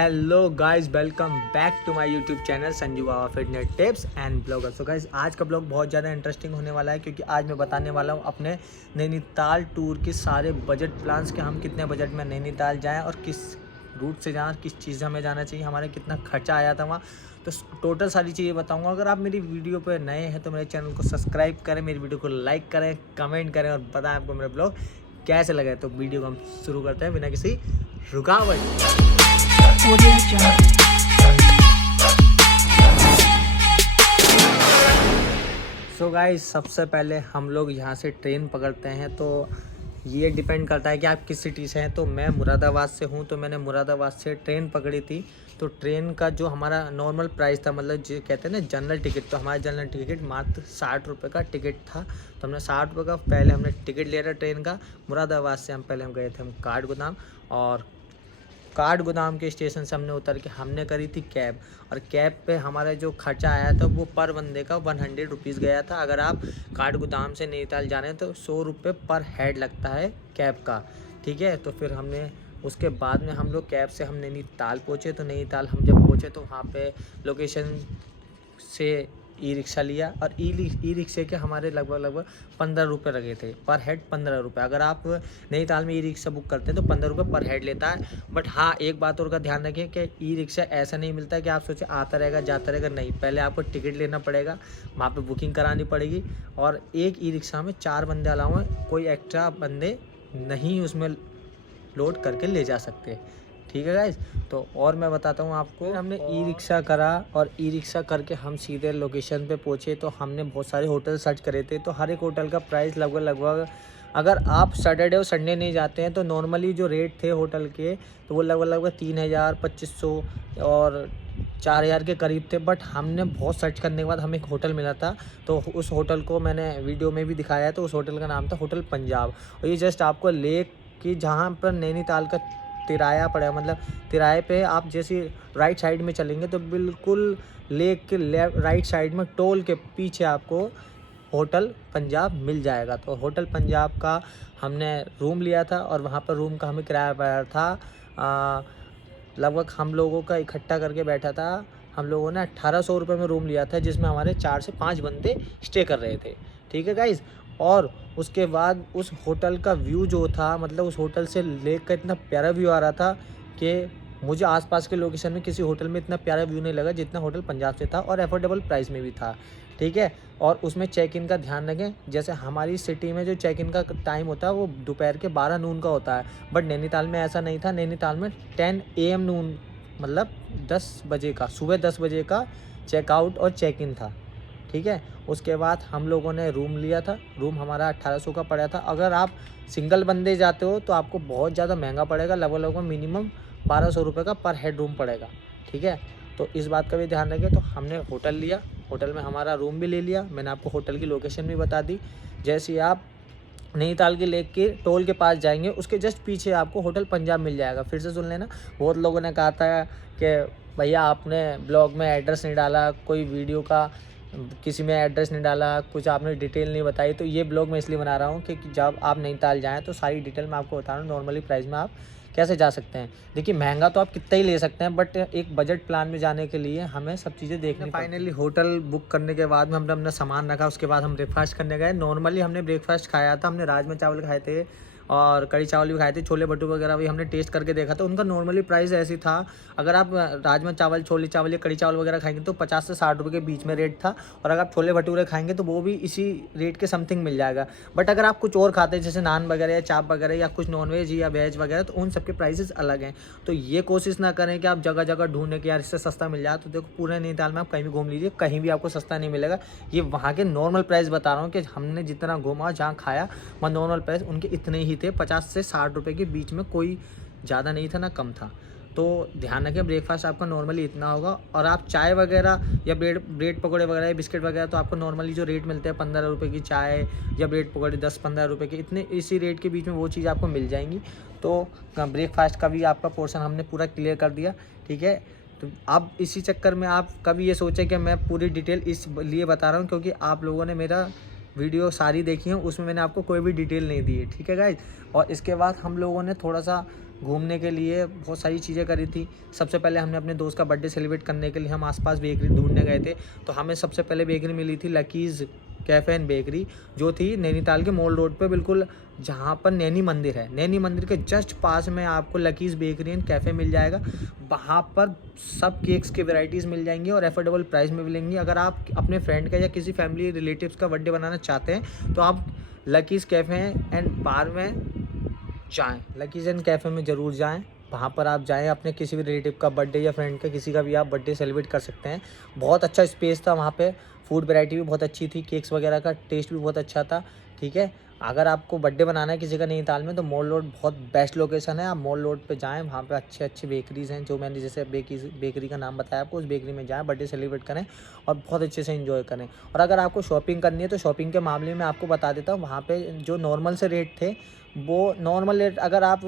Hello guys, welcome back to my YouTube channel Sanju Baba fitness tips and blogger. So guys, आज का blog बहुत ज़्यादा interesting होने वाला है क्योंकि आज मैं बताने वाला हूँ अपने नैनीताल टूर के सारे बजट प्लान्स के हम कितने बजट में नैनीताल जाएं और किस रूट से जाएं, किस चीज़ हमें जाना चाहिए, हमारे कितना खर्चा आया था वहाँ। तो टोटल सारी चीज़ें बताऊँगा। अगर आप मेरी वीडियो पर नए हैं तो मेरे चैनल को सब्सक्राइब करें, मेरी वीडियो को लाइक करें, कमेंट करें और बताएँ आपको मेरा ब्लॉग कैसे लगे। तो वीडियो को हम शुरू करते हैं बिना किसी रुकावट। सो गाइस, सबसे पहले हम लोग यहाँ से ट्रेन पकड़ते हैं। तो ये डिपेंड करता है कि आप किस सिटी से हैं। तो मैं मुरादाबाद से हूँ, तो मैंने मुरादाबाद से ट्रेन पकड़ी थी। तो ट्रेन का जो हमारा नॉर्मल प्राइस था, मतलब जो कहते हैं ना जनरल टिकट, तो हमारा जनरल टिकट मात्र 60 रुपये का टिकट था। तो हमने 60 रुपये का पहले हमने टिकट लिया था ट्रेन का। मुरादाबाद से हम गए थे काठगोदाम, और काठगोदाम के स्टेशन से हमने उतर के हमने करी थी कैब। और कैब पे हमारा जो खर्चा आया था वो पर बंदे का 100 रुपीज़ गया था। अगर आप काठगोदाम से नैनीताल जा रहे हैं तो 100 रुपये पर हेड लगता है कैब का, ठीक है। तो फिर हमने उसके बाद में हम लोग कैब से हम नैनीताल पहुँचे। तो नैनीताल हम जब पहुँचे तो वहाँ पे लोकेशन से ई रिक्शा लिया, और ई रिक्शे के हमारे लगभग 15 रुपये लगे थे पर हेड। 15 रुपये अगर आप नैनीताल में ई रिक्शा बुक करते हैं तो 15 रुपये पर हेड लेता है। बट हाँ, एक बात और का ध्यान रखिए कि ई रिक्शा ऐसा नहीं मिलता है कि आप सोचे आता रहेगा जाता रहेगा, नहीं। पहले आपको टिकट लेना पड़ेगा, वहाँ पे बुकिंग करानी पड़ेगी। और एक ई रिक्शा में 4 बंदे अलाउ हैं, कोई एक्स्ट्रा बंदे नहीं उसमें लोड करके ले जा सकते, ठीक है गाइज। तो और मैं बताता हूँ आपको, हमने ई रिक्शा करा और ई रिक्शा करके हम सीधे लोकेशन पे पहुँचे। तो हमने बहुत सारे होटल सर्च करे थे। तो हर एक होटल का प्राइस लगभग अगर आप सैटरडे और संडे नहीं जाते हैं तो नॉर्मली जो रेट थे होटल के, तो वो लगभग 3000, 2500 और 4000 के करीब थे। बट हमने बहुत सर्च करने के बाद हमें एक होटल मिला था। तो उस होटल को मैंने वीडियो में भी दिखाया है। तो उस होटल का नाम था होटल पंजाब, और ये जस्ट आपको लेक की जहाँ पर नैनीताल का तिराया पड़ेगा, मतलब तिराए पे आप जैसे राइट साइड में चलेंगे तो बिल्कुल लेक के राइट साइड में टोल के पीछे आपको होटल पंजाब मिल जाएगा। तो होटल पंजाब का हमने रूम लिया था, और वहाँ पर रूम का हमें किराया पड़ा था लगभग हम लोगों का इकट्ठा करके बैठा था। हम लोगों ने 1800 रुपये में रूम लिया था, जिसमें हमारे 4 से 5 बंदे स्टे कर रहे थे, ठीक है गाइज़। और उसके बाद उस होटल का व्यू जो था, मतलब उस होटल से लेक का इतना प्यारा व्यू आ रहा था कि मुझे आसपास के लोकेशन में किसी होटल में इतना प्यारा व्यू नहीं लगा जितना होटल पंजाब से था, और अफोर्डेबल प्राइस में भी था, ठीक है। और उसमें चेक इन का ध्यान रखें, जैसे हमारी सिटी में जो चेक इन का टाइम होता है वो दोपहर के 12 नून का होता है। बट नैनीताल में ऐसा नहीं था। नैनीताल में 10 AM नून, मतलब 10 बजे का, सुबह 10 बजे का चेकआउट और चेक इन था, ठीक है। उसके बाद हम लोगों ने रूम लिया था। रूम हमारा 1800 का पड़ा था। अगर आप सिंगल बंदे जाते हो तो आपको बहुत ज़्यादा महंगा पड़ेगा, लगभग मिनिमम 1200 रुपये का पर हेड रूम पड़ेगा, ठीक है। तो इस बात का भी ध्यान रखें। तो हमने होटल लिया, होटल में हमारा रूम भी ले लिया। मैंने आपको होटल की लोकेशन भी बता दी। जैसे ही आप नैनीताल के लेक के टोल के पास जाएंगे, उसके जस्ट पीछे आपको होटल पंजाब मिल जाएगा। फिर से सुन लेना, बहुत लोगों ने कहा था कि भैया आपने ब्लॉग में एड्रेस नहीं डाला, कोई वीडियो का किसी में एड्रेस नहीं डाला, कुछ आपने डिटेल नहीं बताई। तो ये ब्लॉग मैं इसलिए बना रहा हूँ कि जब आप नैनीताल जाएँ तो सारी डिटेल मैं आपको बता रहा हूँ। नॉर्मली प्राइस में आप कैसे जा सकते हैं। देखिए, महंगा तो आप कितना ही ले सकते हैं, बट एक बजट प्लान में जाने के लिए हमें सब चीज़ें देखनी। फाइनली होटल बुक करने के बाद में हमने अपना सामान रखा। उसके बाद हम ब्रेकफास्ट करने गए। नॉर्मली हमने ब्रेकफास्ट खाया था, हमने राजमा चावल खाए थे और कड़ी चावल भी खाए थे। छोले भटूरे वगैरह भी हमने टेस्ट करके देखा था। उनका नॉर्मली प्राइस ऐसी था, अगर आप राजमा चावल, छोले चावल या कड़ी चावल वगैरह खाएंगे तो 50 से 60 रुपये के बीच में रेट था। और अगर आप छोले भटूरे खाएंगे तो वो भी इसी रेट के समथिंग मिल जाएगा। बट अगर आप कुछ और खाते हैं जैसे नान वगैरह या चाप वगैरह या कुछ नॉनवेज या वेज वगैरह, तो उन सबके प्राइसेस अलग हैं। तो ये कोशिश ना करें कि आप जगह जगह ढूंढें कि यार इससे सस्ता मिल जाए। तो देखो, पूरे नैनीताल में आप कहीं भी घूम लीजिए, कहीं भी आपको सस्ता नहीं मिलेगा। ये वहाँ के नॉर्मल प्राइस बता रहा हूँ कि हमने जितना घूमा, जहाँ खाया, वहाँ नॉर्मल प्राइस उनके इतने ही थे, 50 से 60 रुपये के बीच में, कोई ज़्यादा नहीं था ना कम था। तो ध्यान रखें, ब्रेकफास्ट आपका नॉर्मली इतना होगा। और आप चाय वगैरह या ब्रेड पकौड़े वगैरह या बिस्किट वगैरह, तो आपको नॉर्मली जो रेट मिलते हैं 15 रुपये की चाय या ब्रेड पकौड़े 10-15 रुपये के, इतने इसी रेट के बीच में वो चीज़ आपको मिल जाएंगी। तो ब्रेकफास्ट का भी आपका पोर्शन हमने पूरा क्लियर कर दिया, ठीक है। तो अब इसी चक्कर में आप कभी ये सोचें कि मैं पूरी डिटेल इस लिए बता रहा हूँ क्योंकि आप लोगों ने मेरा वीडियो सारी देखी है, उसमें मैंने आपको कोई भी डिटेल नहीं दी है, ठीक है गाइज। और इसके बाद हम लोगों ने थोड़ा सा घूमने के लिए बहुत सारी चीज़ें करी थी। सबसे पहले हमने अपने दोस्त का बर्थडे सेलिब्रेट करने के लिए हम आसपास बेकरी ढूंढने गए थे। तो हमें सबसे पहले बेकरी मिली थी लकीज़ कैफ़े एंड बेकरी, जो थी नैनीताल के मॉल रोड पे, बिल्कुल जहाँ पर नैनी मंदिर है, नैनी मंदिर के जस्ट पास में आपको लकीज़ बेकरी एंड कैफ़े मिल जाएगा। वहाँ पर सब केक्स की वैरायटीज़ मिल जाएंगी और एफोर्डेबल प्राइस में मिलेंगी। अगर आप अपने फ्रेंड का या किसी फैमिली रिलेटिव्स का बर्थडे बनाना चाहते हैं तो आप लकीज़ कैफ़े एंड बार में जाएँ, लकीज़ एंड कैफ़े में ज़रूर जाएँ। वहाँ पर आप जाएँ, अपने किसी भी रिलेटिव का बर्थडे या फ्रेंड का किसी का भी आप बर्थडे सेलिब्रेट कर सकते हैं। बहुत अच्छा स्पेस था वहाँ पे, फूड वैरायटी भी बहुत अच्छी थी, केक्स वगैरह का टेस्ट भी बहुत अच्छा था। ठीक है, अगर आपको बर्थडे बनाना है किसी का नैनीताल में तो मॉल रोड बहुत बेस्ट लोकेशन है। आप मॉल रोड पे जाएँ, वहाँ पे अच्छे बेकरीज़ हैं, जो मैंने जैसे बेकरी का नाम बताया आपको, उस बेकरी में जाएँ, बर्थडे सेलिब्रेट करें और बहुत अच्छे से एंजॉय करें। और अगर आपको शॉपिंग करनी है तो शॉपिंग के मामले में आपको बता देता हूँ, वहाँ पे जो नॉर्मल से रेट थे वो नॉर्मल रेट, अगर आप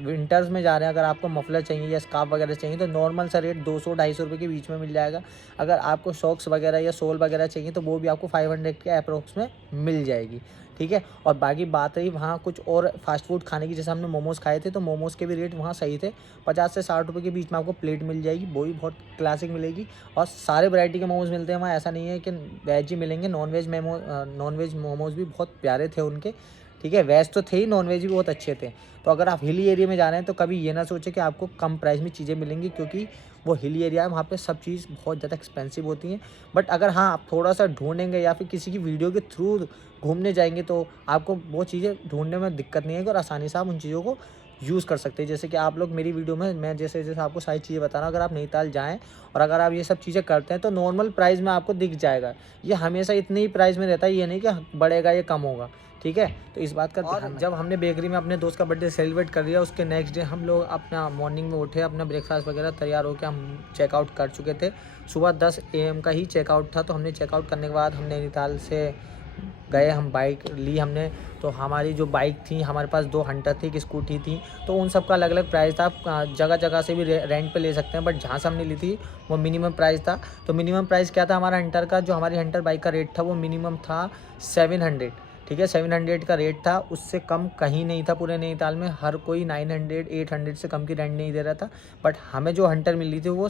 विंटर्स में जा रहे हैं, अगर आपको मफलर चाहिए या स्कार्फ वगैरह चाहिए तो नॉर्मल सा रेट 200-250 रुपये के बीच में मिल जाएगा। अगर आपको सॉक्स वगैरह या सोल वगैरह चाहिए तो वो भी आपको 500 के अप्रोक्स में मिल जाएगी। ठीक है, और बाकी बात रही वहाँ कुछ और फास्ट फूड खाने की, जैसे हमने मोमोज़ खाए थे तो मोमोज़ के भी रेट वहाँ सही थे, 50 से 60 रुपये के बीच में आपको प्लेट मिल जाएगी, वो भी बहुत क्लासिक मिलेगी। और सारे वैरायटी के मोमोज़ मिलते हैं वहाँ, ऐसा नहीं है कि वेज ही मिलेंगे, नॉन वेज मोमोज़ भी बहुत प्यारे थे उनके। ठीक है, वेज तो थे ही, नॉन वेज भी बहुत अच्छे थे। तो अगर आप हिली एरिया में जा रहे हैं तो कभी ये ना सोचें कि आपको कम प्राइस में चीज़ें मिलेंगी, क्योंकि वो हिली एरिया है, वहाँ पे सब चीज़ बहुत ज़्यादा एक्सपेंसिव होती हैं। बट अगर हाँ, आप थोड़ा-सा ढूँढेंगे या फिर किसी की वीडियो के थ्रू घूमने जाएँगे तो आपको वो चीज़ें ढूँढने में दिक्कत नहीं आएगी और आसानी से आप उन चीज़ों को यूज़ कर सकते हैं। जैसे कि आप लोग मेरी वीडियो में मैं जैसे-जैसे आपको सारी चीज़ें बता रहा हूँ, अगर आप नैनीताल जाएँ और अगर आप ये सब चीज़ें करते हैं तो नॉर्मल प्राइस में आपको दिख जाएगा। ये हमेशा इतने ही प्राइस में रहता है, ये नहीं कि बढ़ेगा या कम होगा। ठीक है, तो इस बात का ध्यान। जब हमने बेकरी में अपने दोस्त का बर्थडे सेलिब्रेट कर लिया, उसके नेक्स्ट डे हम लोग अपना मॉर्निंग में उठे, अपना ब्रेकफास्ट वगैरह तैयार होकर हम चेकआउट कर चुके थे। सुबह 10 AM का ही चेकआउट था, तो हमने चेकआउट करने के बाद हम नैनीताल से गए, हम बाइक ली हमने। तो हमारी जो बाइक थी, हमारे पास 2 हंटर थी, एक स्कूटी थी, तो उन सब का अलग-अलग प्राइस था। आप जगह-जगह से भी रेंट पे ले सकते हैं, बट जहाँ से हमने ली थी वो मिनिमम प्राइस था। तो मिनिमम प्राइस क्या था हमारा हंटर का, जो हमारी हंटर बाइक का रेट था वो मिनिमम था 700। ठीक है, 700 का रेट था, उससे कम कहीं नहीं था पूरे नैनीताल में। हर कोई 900, 800 से कम की रेंट नहीं दे रहा था। बट हमें जो हंटर मिली थी वो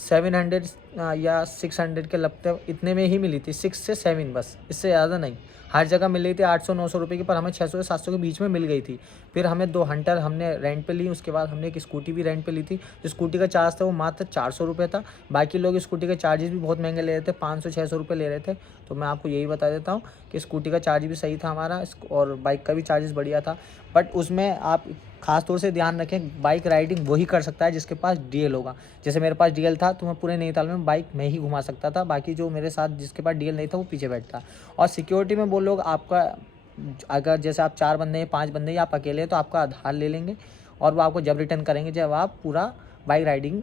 700 या 600 के लगते इतने में ही मिली थी, 6 से 7 बस, इससे ज़्यादा नहीं। हर जगह मिल रही थी 800-900 रुपये की, पर हमें 600 से 700 के बीच में मिल गई थी। फिर हमें 2 हंटर हमने रेंट पे ली, उसके बाद हमने एक स्कूटी भी रेंट पे ली थी। जो स्कूटी का चार्ज था वो मात्र 400 रुपये था। बाकी लोग स्कूटी के चार्जेस भी बहुत महंगे ले रहे थे, 500-600 रुपये ले रहे थे। तो मैं आपको यही बता देता हूँ कि स्कूटी का चार्ज भी सही था हमारा, और बाइक का भी चार्जेस बढ़िया था। बट उसमें आप खास तौर से ध्यान रखें, बाइक राइडिंग वही कर सकता है जिसके पास डीएल होगा। जैसे मेरे पास डीएल था तो मैं पूरे नैनीताल में बाइक में ही घुमा सकता था, बाकी जो मेरे साथ जिसके पास डीएल नहीं था वो पीछे बैठता। और सिक्योरिटी में वो लोग आपका, अगर जैसे आप 4 बंदे हैं, 5 बंदे हैं या आप अकेले हैं तो आपका आधार ले लेंगे और वो आपको जब रिटर्न करेंगे जब आप पूरा बाइक राइडिंग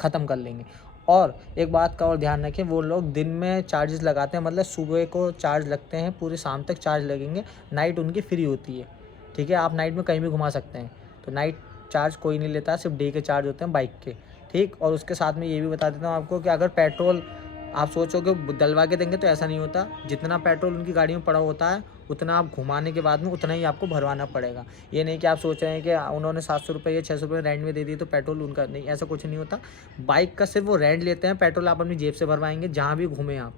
ख़त्म कर लेंगे। और एक बात का और ध्यान रखें, वो लोग दिन में चार्जेस लगाते हैं, मतलब सुबह को चार्ज लगते हैं, पूरे शाम तक चार्ज लगेंगे, नाइट उनकी फ्री होती है। ठीक है, आप नाइट में कहीं भी घुमा सकते हैं, तो नाइट चार्ज कोई नहीं लेता, सिर्फ डे के चार्ज होते हैं बाइक के। ठीक, और उसके साथ में ये भी बता देता हूँ आपको कि अगर पेट्रोल आप सोचोगे डलवा के देंगे तो ऐसा नहीं होता। जितना पेट्रोल उनकी गाड़ी में पड़ा होता है उतना आप घुमाने के बाद में उतना ही आपको भरवाना पड़ेगा। ये नहीं कि आप सोच रहे हैं कि उन्होंने 700 रुपये या 600 रुपये रेंट में दे दिए तो पेट्रोल उनका, नहीं, ऐसा कुछ नहीं होता। बाइक का सिर्फ वो रेंट लेते हैं, पेट्रोल आप अपनी जेब से भरवाएंगे। जहाँ भी घूमें आप,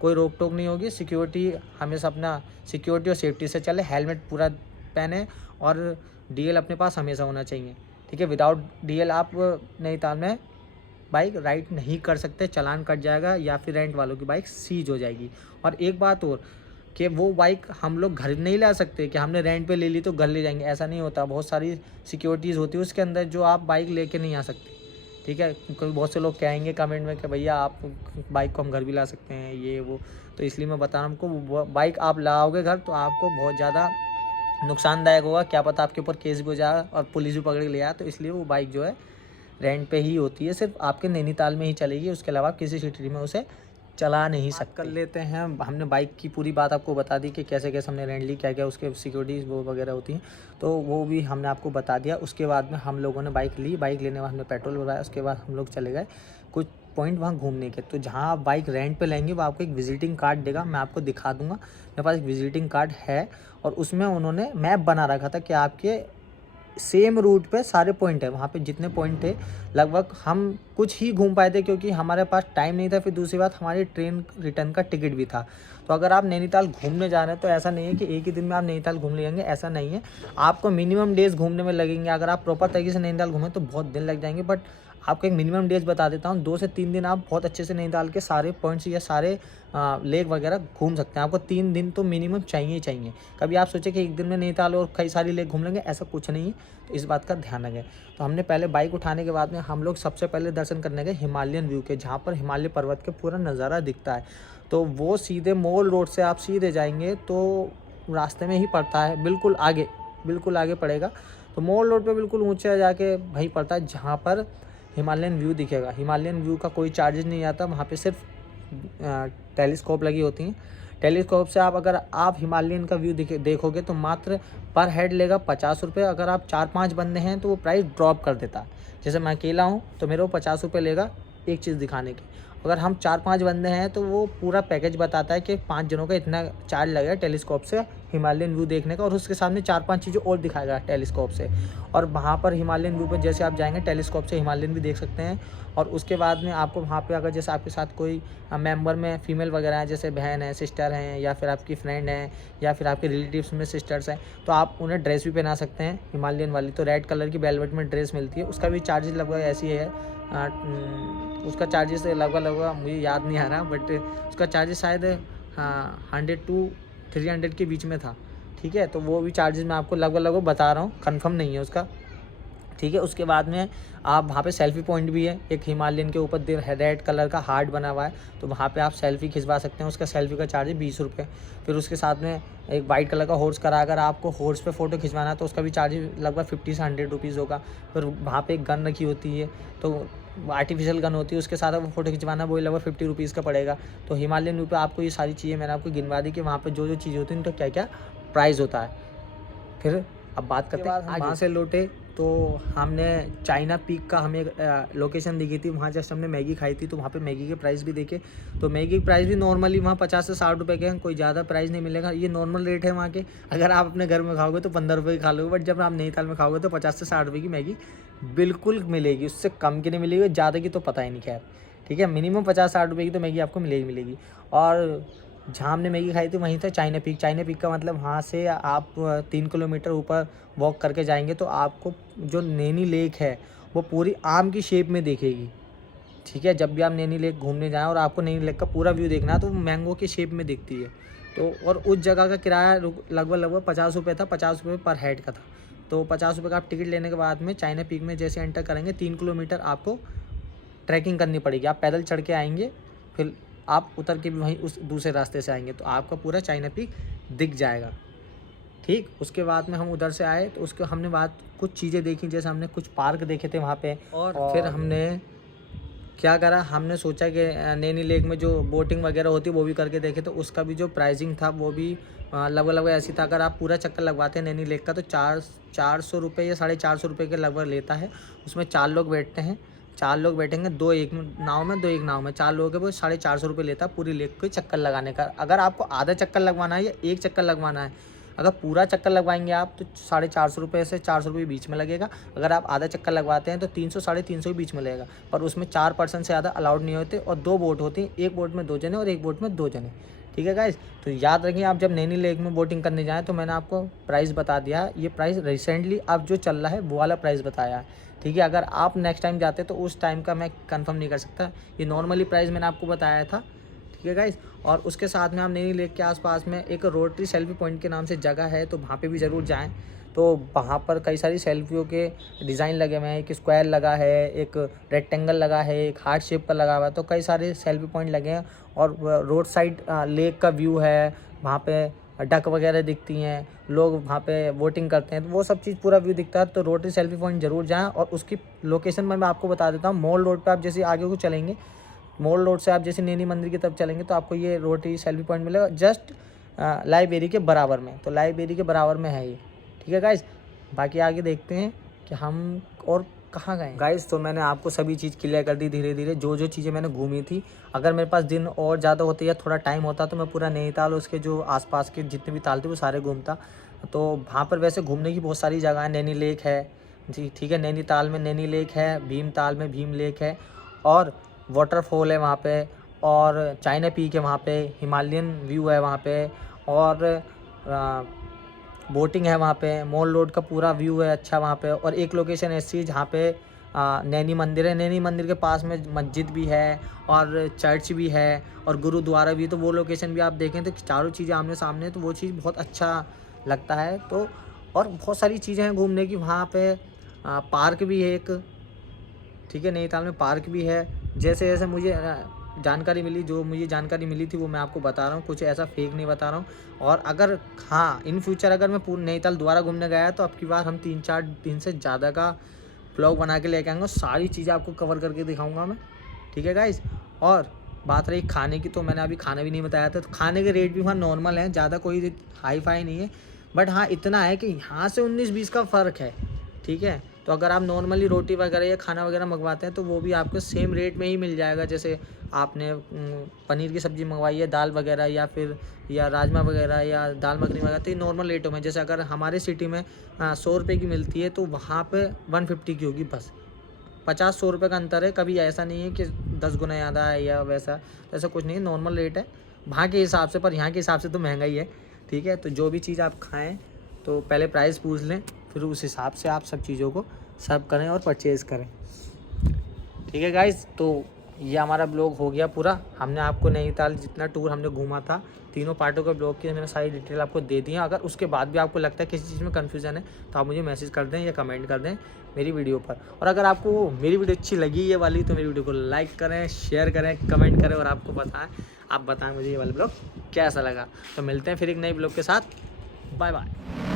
कोई रोक टोक नहीं होगी। सिक्योरिटी हमेशा अपना सिक्योरिटी और सेफ्टी से चले, हेलमेट पूरा पहने और डीएल अपने पास हमेशा होना चाहिए। ठीक है, विदाउट डीएल आप नैनीताल में बाइक राइड नहीं कर सकते, चालान कट जाएगा या फिर रेंट वालों की बाइक सीज हो जाएगी। और एक बात और कि वो बाइक हम लोग घर नहीं ला सकते कि हमने रेंट पे ले ली तो घर ले जाएंगे, ऐसा नहीं होता। बहुत सारी सिक्योरिटीज़ होती है उसके अंदर जो आप बाइक लेके नहीं आ सकते। ठीक है, क्योंकि बहुत से लोग कहेंगे कमेंट में कि भैया आप बाइक को हम घर भी ला सकते हैं, ये वो, तो इसलिए मैं बता रहा हूँ आपको, बाइक आप लाओगे घर तो आपको बहुत ज़्यादा नुकसानदायक होगा। क्या पता आपके ऊपर केस भी हो जाए और पुलिस भी पकड़ के ले आए। तो इसलिए वो बाइक जो है रेंट पे ही होती है, सिर्फ आपके नैनीताल में ही चलेगी, उसके अलावा आप किसी सिटी में उसे चला नहीं सकते। कर लेते हैं, हमने बाइक की पूरी बात आपको बता दी कि कैसे कैसे हमने रेंट ली, क्या क्या उसके सिक्योरिटीज़ वो वगैरह होती हैं, तो वो भी हमने आपको बता दिया। उसके बाद में हम लोगों ने बाइक ली, बाइक लेने के बाद हमने पेट्रोल भरवाया, उसके बाद हम लोग चले गए कुछ पॉइंट वहाँ घूमने के। तो जहाँ आप बाइक रेंट पे लेंगे वो आपको एक विजिटिंग कार्ड देगा, मैं आपको दिखा दूँगा, मेरे पास एक विजिटिंग कार्ड है और उसमें उन्होंने मैप बना रखा था कि आपके सेम रूट पे सारे पॉइंट है, वहाँ पे जितने पॉइंट थे लगभग हम कुछ ही घूम पाए थे क्योंकि हमारे पास टाइम नहीं था। फिर दूसरी बात हमारी ट्रेन रिटर्न का टिकट भी था। तो अगर आप नैनीताल घूमने जा रहे हैं तो ऐसा नहीं है कि एक ही दिन में आप नैनीताल घूम लेंगे, ऐसा नहीं है। आपको मिनिमम डेज़ घूमने में लगेंगे। अगर आप प्रॉपर तरीके से नैनीताल घूमें तो बहुत दिन लग जाएंगे, बट आपको एक मिनिमम डेज बता देता हूँ, 2 से 3 दिन आप बहुत अच्छे से नैनीताल के सारे पॉइंट्स या सारे लेक वगैरह घूम सकते हैं। आपको 3 दिन तो मिनिमम चाहिए ही चाहिए। कभी आप सोचे कि एक दिन में नैनीताल और कई सारी लेक घूम लेंगे, ऐसा कुछ नहीं है। तो इस बात का ध्यान रखें। तो हमने पहले बाइक उठाने के बाद में हम लोग सबसे पहले दर्शन करने गए हिमालयन व्यू के, जहाँ पर हिमालय पर्वत के पूरा नज़ारा दिखता है। तो वो सीधे मॉल रोड से आप सीधे जाएंगे तो रास्ते में ही पड़ता है, बिल्कुल आगे पड़ेगा। तो मॉल रोड पे बिल्कुल ऊँचे जाके वहीं पड़ता है जहाँ पर हिमालयन व्यू दिखेगा। हिमालयन व्यू का कोई चार्जेस नहीं आता, वहाँ पे सिर्फ टेलीस्कोप लगी होती हैं। टेलीस्कोप से अगर आप हिमालयन का व्यू देखोगे तो मात्र पर हेड लेगा 50 रुपये। अगर आप 4-5 बंदे हैं तो वो प्राइस ड्रॉप कर देता है। जैसे मैं अकेला हूँ तो मेरे को 50 रुपये लेगा एक चीज़ दिखाने की। अगर हम 4-5 बंदे हैं तो वो पूरा पैकेज बताता है कि 5 जनों का इतना चार्ज लगेगा टेलीस्कोप से हिमालयन व्यू देखने का, और उसके सामने 4-5 चीज़ें और दिखाएगा टेलीस्कोप से। और वहाँ पर हिमालयन व्यू पर जैसे आप जाएंगे टेलीस्कोप से हिमालयन भी देख सकते हैं। और उसके बाद में आपको वहाँ पे अगर जैसे आपके साथ कोई मेंबर में फीमेल वगैरह हैं, जैसे बहन है, सिस्टर हैं, या फिर आपकी फ्रेंड हैं, या फिर आपके रिलेटिव्स में सिस्टर्स हैं, तो आप उन्हें ड्रेस भी पहना सकते हैं हिमालयन वाली। तो रेड कलर की वेलवेट में ड्रेस मिलती है, उसका भी चार्जेस लगभग ऐसी है। उसका चार्जेस लगभग मुझे याद नहीं आ रहा, बट उसका चार्जेस शायद 100 to 300 के बीच में था। ठीक है, तो वो भी चार्जेस मैं आपको लगभग बता रहा हूँ, कंफर्म नहीं है उसका। ठीक है, उसके बाद में आप वहाँ पे सेल्फ़ी पॉइंट भी है, एक हिमालयन के ऊपर रेड कलर का हार्ट बना हुआ है, तो वहाँ पे आप सेल्फ़ी खिंचवा सकते हैं। उसका सेल्फ़ी का चार्ज है 20 रुपये। फिर उसके साथ में एक वाइट कलर का हॉर्स करा, अगर आपको हॉर्स पे फ़ोटो खिंचवाना है तो उसका भी चार्ज लगभग 50 से 100 रुपीज़ होगा। फिर वहाँ पे एक गन रखी होती है, तो आर्टिफिशियल गन होती है, उसके साथ वो फ़ोटो खिंचवाना वही लगभग 50 रुपीज़ का पड़ेगा। तो हिमालयन व्यू पे आपको ये सारी चीज़ें मैंने आपको गिनवा दी कि वहाँ पर जो चीज़ें होती हैं उनका क्या-क्या प्राइस होता है। फिर अब बात करते हैं हम वहाँ से लौटे तो हमने चाइना पीक का हमें लोकेशन दिखी थी, वहाँ जस्ट हमने मैगी खाई थी। तो वहाँ पे मैगी के प्राइस भी देखे, तो मैगी के प्राइस भी नॉर्मली वहाँ 50 से 60 रुपये के हैं, कोई ज़्यादा प्राइस नहीं मिलेगा। ये नॉर्मल रेट है वहाँ के। अगर आप अपने घर में खाओगे तो 15 रुपये की खा लोगे, बट जब आप नैनीताल में खाओगे तो 50 से 60 रुपये की मैगी बिल्कुल मिलेगी, उससे कम की नहीं मिलेगी, ज़्यादा की तो पता ही नहीं। खैर ठीक है, मिनिमम 50-60 रुपये की तो मैगी आपको मिलेगी। और जहाँ हमने मैगी खाई थी वहीं था चाइना पीक। चाइना पीक का मतलब वहाँ से आप 3 किलोमीटर ऊपर वॉक करके जाएंगे तो आपको जो नैनी लेक है वो पूरी आम की शेप में दिखेगी। ठीक है, जब भी आप नैनी लेक घूमने जाएँ और आपको नैनी लेक का पूरा व्यू देखना है तो वो मैंगो की शेप में दिखती है। तो और उस जगह का किराया लगभग 50 रुपये था, 50 रुपये पर हेड का था। तो 50 रुपये का आप टिकट लेने के बाद में चाइना पीक में जैसे एंटर करेंगे 3 किलोमीटर आपको ट्रैकिंग करनी पड़ेगी। आप पैदल चढ़ के आएँगे, फिर आप उतर के भी वहीं उस दूसरे रास्ते से आएंगे तो आपका पूरा चाइना पीक दिख जाएगा। ठीक, उसके बाद में हम उधर से आए तो उसके हमने कुछ चीज़ें देखी, जैसे हमने कुछ पार्क देखे थे वहाँ पे। और फिर हमने क्या करा, हमने सोचा कि नैनी लेक में जो बोटिंग वगैरह होती है वो भी करके देखे। तो उसका भी जो प्राइसिंग था वो भी लगभग ऐसी था। अगर आप पूरा चक्कर लगवाते हैं नैनी लेक का तो 400 रुपये या 450 रुपये के लगभग लेता है। उसमें 4 लोग बैठते हैं, 4 लोग बैठेंगे, 2 एक नाव में 2 एक नाव में, 4 लोगों के वो 450 रुपये लेता है पूरी लेक को चक्कर लगाने का। अगर आपको आधा चक्कर लगवाना है या एक चक्कर लगवाना है, अगर पूरा चक्कर लगवाएंगे आप तो 450 रुपये से 400 रुपये बीच में लगेगा। अगर आप आधा चक्कर लगवाते हैं तो 300-350 के बीच में लगेगा। पर उसमें 4 पर्सन से ज़्यादा अलाउड नहीं होते और 2 बोट होती हैं, एक बोट में 2 जने और एक बोट में 2 जने। ठीक है गाइस, तो याद रखिए आप जब नैनी लेक में बोटिंग करने जाएँ तो मैंने आपको प्राइस बता दिया है। ये प्राइस रिसेंटली अब जो चल रहा है वो वाला प्राइस बताया है। ठीक है, अगर आप नेक्स्ट टाइम जाते तो उस टाइम का मैं कंफर्म नहीं कर सकता, ये नॉर्मली प्राइस मैंने आपको बताया था। ठीक है गाइस, और उसके साथ में हम नैनी लेक के आसपास में एक रोटरी सेल्फी पॉइंट के नाम से जगह है, तो वहाँ पे भी ज़रूर जाएं। तो वहाँ पर कई सारी सेल्फियों के डिज़ाइन लगे हुए हैं, एक स्क्वायर लगा है, एक रेक्टेंगल लगा है, एक हार्ट शेप का लगा हुआ है, तो कई सारे सेल्फी पॉइंट लगे हैं। और रोड साइड लेक का व्यू है, वहाँ पे डक वगैरह दिखती हैं, लोग वहाँ पे बोटिंग करते हैं, तो वो सब चीज़ पूरा व्यू दिखता है। तो रोटरी सेल्फी पॉइंट ज़रूर जाएँ। और उसकी लोकेशन मैं आपको बता देता हूँ। मॉल रोड पे आप जैसे आगे को चलेंगे, मॉल रोड से आप जैसे नैनी मंदिर की तरफ चलेंगे तो आपको ये रोटरी सेल्फी पॉइंट मिलेगा जस्ट लाइब्रेरी के बराबर में। तो लाइब्रेरी के बराबर में है ये। ठीक है गाइस, बाकी आगे देखते हैं कि हम और कहाँ गए गाइस। तो मैंने आपको सभी चीज़ क्लियर कर दी धीरे धीरे, जो जो चीज़ें मैंने घूमी थी। अगर मेरे पास दिन और ज़्यादा होते या थोड़ा टाइम होता तो मैं पूरा नैनीताल उसके जो आसपास के जितने भी ताल थे वो सारे घूमता। तो वहाँ पर वैसे घूमने की बहुत सारी जगह है। नैनी लेक है जी, ठीक है, नैनीताल में नैनी लेक है, भीमताल में भीम लेक है, और वाटरफॉल है वहाँ पे, और चाइना पीक है वहाँ पे, हिमालयन व्यू है वहाँ पे, और बोटिंग है वहाँ पे, मॉल रोड का पूरा व्यू है अच्छा वहाँ पे। और एक लोकेशन ऐसी है जहाँ पे नैनी मंदिर है, नैनी मंदिर के पास में मस्जिद भी है और चर्च भी है और गुरुद्वारा भी। तो वो लोकेशन भी आप देखें तो चारों चीज़ें आमने सामने, तो वो चीज़ बहुत अच्छा लगता है। तो और बहुत सारी चीज़ें हैं घूमने की वहाँ पे। पार्क भी है एक, ठीक है, नैनीताल में पार्क भी है। जैसे जैसे मुझे जानकारी मिली, जो मुझे जानकारी मिली थी वो मैं आपको बता रहा हूँ, कुछ ऐसा फेक नहीं बता रहा हूँ। और अगर हाँ इन फ्यूचर अगर मैं पूरा नैनीताल दोबारा घूमने गया तो अब की बार हम 3-4 दिन से ज़्यादा का व्लॉग बना के लेके आऊँगा, सारी चीज़ें आपको कवर करके दिखाऊँगा मैं, ठीक है गाइज़। और बात रही खाने की, तो मैंने अभी खाना भी नहीं बताया था। तो खाने के रेट भी वहाँ नॉर्मल हैं, ज़्यादा कोई हाई फाई नहीं है। बट हाँ इतना है कि यहाँ से 19-20 का फ़र्क है, ठीक है। तो अगर आप नॉर्मली रोटी वगैरह या खाना वगैरह मंगवाते हैं तो वो भी आपको सेम रेट में ही मिल जाएगा। जैसे आपने पनीर की सब्ज़ी मंगवाई है, दाल वगैरह, या फिर या राजमा वगैरह या दाल मखनी वगैरह, तो ये नॉर्मल रेटों में। जैसे अगर हमारे सिटी में 100 रुपये की मिलती है तो वहाँ पे 150 की होगी बस। 50-100 रुपये का अंतर है। कभी ऐसा नहीं है कि 10 गुना ज़्यादा है या वैसा, ऐसा कुछ नहीं है, नॉर्मल रेट है वहाँ के हिसाब से। पर यहाँ के हिसाब से तो महंगा ही है, ठीक है। तो जो भी चीज़ आप खाएँ तो पहले प्राइस पूछ लें, फिर उस हिसाब से आप सब चीज़ों को सर्व करें और परचेज़ करें, ठीक है गाइज़। तो ये हमारा ब्लॉग हो गया पूरा। हमने आपको नैनीताल जितना टूर हमने घूमा था, तीनों पार्टों के ब्लॉग की मैंने सारी डिटेल आपको दे दी है। अगर उसके बाद भी आपको लगता है किसी चीज़ में कन्फ्यूज़न है तो आप मुझे मैसेज कर दें या कमेंट कर दें मेरी वीडियो पर। और अगर आपको मेरी वीडियो अच्छी लगी ये वाली तो मेरी वीडियो को लाइक करें, शेयर करें, कमेंट करें, और आपको बताएं, आप बताएं मुझे ये वाला ब्लॉग कैसा लगा। तो मिलते हैं फिर एक नए ब्लॉग के साथ। Bye bye.